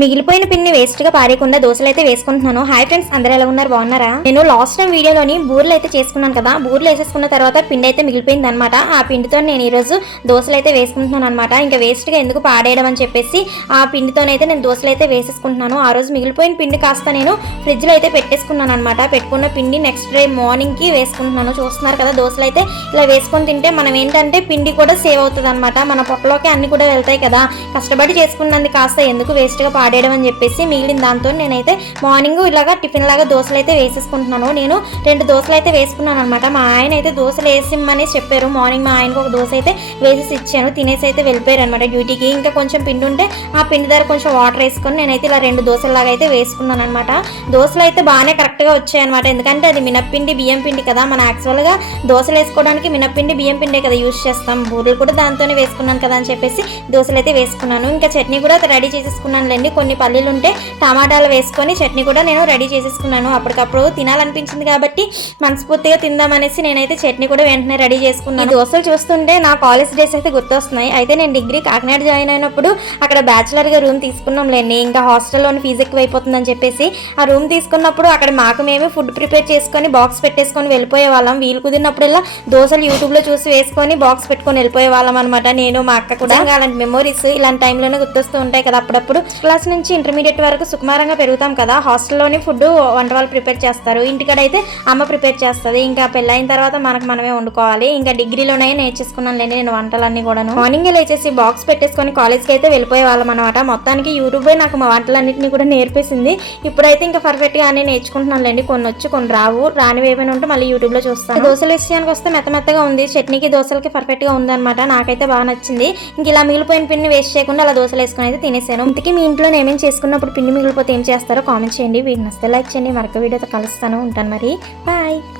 మిగిలిపోయిన పిన్ని వేస్ట్గా పారేయకుండా దోశలు అయితే వేసుకుంటున్నాను. హాయ్ ఫ్రెండ్స్ అందరూ ఎలా ఉన్నారు? బాగున్నారా? నేను లాస్ట్ టైం వీడియోలోని బూర్లు అయితే చేసుకున్నాను కదా. బూర్లు వేసేసుకున్న తర్వాత పిండి అయితే మిగిలిపోయింది అనమాట ఆ పిండితో నేను ఈరోజు దోశలు అయితే వేసుకుంటున్నాను అనమాట ఇంకా వేస్ట్గా ఎందుకు పాడేయడం అని చెప్పేసి ఆ పిండితోనైతే నేను దోశలు అయితే వేసేసుకుంటున్నాను. ఆ రోజు మిగిలిపోయిన పిండి కాస్త నేను ఫ్రిడ్జ్లో అయితే పెట్టేసుకున్నాను అనమాట పెట్టుకున్న పిండి నెక్స్ట్ డే మార్నింగ్కి వేసుకుంటున్నాను. చూస్తున్నారు కదా దోశలు అయితే ఇలా వేసుకొని తింటే మనం ఏంటంటే పిండి కూడా సేవ్ అవుతుంది అనమాట మన పొట్టలోకి అన్ని కూడా వెళ్తాయి కదా. కష్టపడి చేసుకున్నది కాస్త ఎందుకు వేస్ట్ వాడేయడం పాడేయడం అని చెప్పేసి మిగిలిన దాంతో నేనైతే మార్నింగ్ ఇలాగా టిఫిన్ లాగా దోశలు అయితే వేసేసుకుంటున్నాను. నేను రెండు దోశలు అయితే వేసుకున్నాను అనమాట మా ఆయన అయితే దోశలు వేసిమ్మని చెప్పారు. మార్నింగ్ మా ఆయనకు ఒక దోశ అయితే వేసేసి ఇచ్చాను. తినేసి అయితే వెళ్ళిపోయారు అనమాట డ్యూటీకి. ఇంకా కొంచెం పిండి ఉంటే ఆ పిండి దగ్గర కొంచెం వాటర్ వేసుకొని నేనైతే ఇలా రెండు దోశలాగా అయితే వేసుకున్నాను అనమాట దోశలు అయితే బాగానే కరెక్ట్గా వచ్చాయన్నమాట ఎందుకంటే అది మినప్పిండి బియ్యం పిండి కదా. మన యాక్చువల్గా దోశలు వేసుకోవడానికి మినప్పిండి బియ్యం పిండే కదా యూస్ చేస్తాం. బూరెలు కూడా దాంతోనే వేసుకున్నాను కదా అని చెప్పేసి దోశలు అయితే వేసుకున్నాను. ఇంకా చట్నీ కూడా రెడీ చేసేసుకున్నాను లేండి కొన్ని పల్లీలు ఉంటే టమాటాలు వేసుకొని చట్నీ కూడా నేను రెడీ చేసేసుకున్నాను. అప్పటికప్పుడు తినాలనిపించింది కాబట్టి మనస్ఫూర్తిగా తిందామనేసి నేనైతే చట్నీ కూడా వెంటనే రెడీ చేసుకున్నాను. దోశలు చూస్తుంటే నా కాలేజ్ డేస్ అయితే గుర్తొస్తున్నాయి. అయితే నేను డిగ్రీ కాకినాడ జాయిన్ అయినప్పుడు అక్కడ బ్యాచులర్గా రూమ్ తీసుకున్నాం లేండి ఇంకా హాస్టల్లోని ఫీజు ఎక్కువ అయిపోతుందని చెప్పేసి ఆ రూమ్ తీసుకున్నప్పుడు అక్కడ మాకు మేమే ఫుడ్ ప్రిపేర్ చేసుకొని బాక్స్ పెట్టేసుకొని వెళ్ళిపోయే వాళ్ళం వీలు కుదిరినప్పుడల్లా దోశలు యూట్యూబ్లో చూసి వేసుకొని బాక్స్ పెట్టుకొని వెళ్ళిపోయే వాళ్ళం అనమాట నేను మా అక్క కూడా. అలాంటి మెమోరీస్ ఇలాంటి టైంలోనే గుర్తొస్తూ ఉంటాయి కదా అప్పుడప్పుడు. క్లాస్ నుంచి ఇంటర్మీడియట్ వరకు సుకుమారంగా పెరుగుతాం కదా. హాస్టల్లోనే ఫుడ్ వంట వాళ్ళు ప్రిపేర్ చేస్తారు. ఇంటికాడైతే అమ్మ ప్రిపేర్ చేస్తుంది. ఇంకా పెళ్ళైన తర్వాత మనకు మనమే వండుకోవాలి. ఇంకా డిగ్రీలోనే నేర్చేసుకున్నాను లేండి నేను వంటలన్నీ కూడాను. మార్నింగ్ లేచేసి బాక్స్ పెట్టేసుకొని కాలేజ్కి అయితే వెళ్ళిపోయే వాళ్ళం అనమాట మొత్తానికి యూట్యూబే నాకు మా వంటలన్నింటినీ కూడా నేర్పేసింది. ఇప్పుడైతే ఇంకా పర్ఫెక్ట్గానే నేర్చుకుంటున్నాను లేండి. కొన్ని వచ్చి కొన్ని రావు. రానివి ఏమైనా ఉంటే మళ్ళీ యూట్యూబ్లో చూస్తాను. దోశల విషయానికి వస్తే మెత్త మెత్తగా ఉంది. చట్నీకి దోశలకి పర్ఫెక్ట్గా ఉందన్నమాట. నాకైతే బాగా నచ్చింది. ఇంక ఇలా మిగిలిపోయిన పిండిని వేస్ట్ చేయకుండా అలా దోశలు వేసుకొని అయితే తినేసాను. ఇంతకీ మీ ఇంట్లో ఏమేమి చేసుకున్నప్పుడు పిండి మిగిలిపోతే ఏం చేస్తారో కామెంట్ చేయండి. వీడిని నచ్చితే లైక్ చేయండి. మరొక వీడియోతో కలుస్తాను. ఉంటాను మరి. బాయ్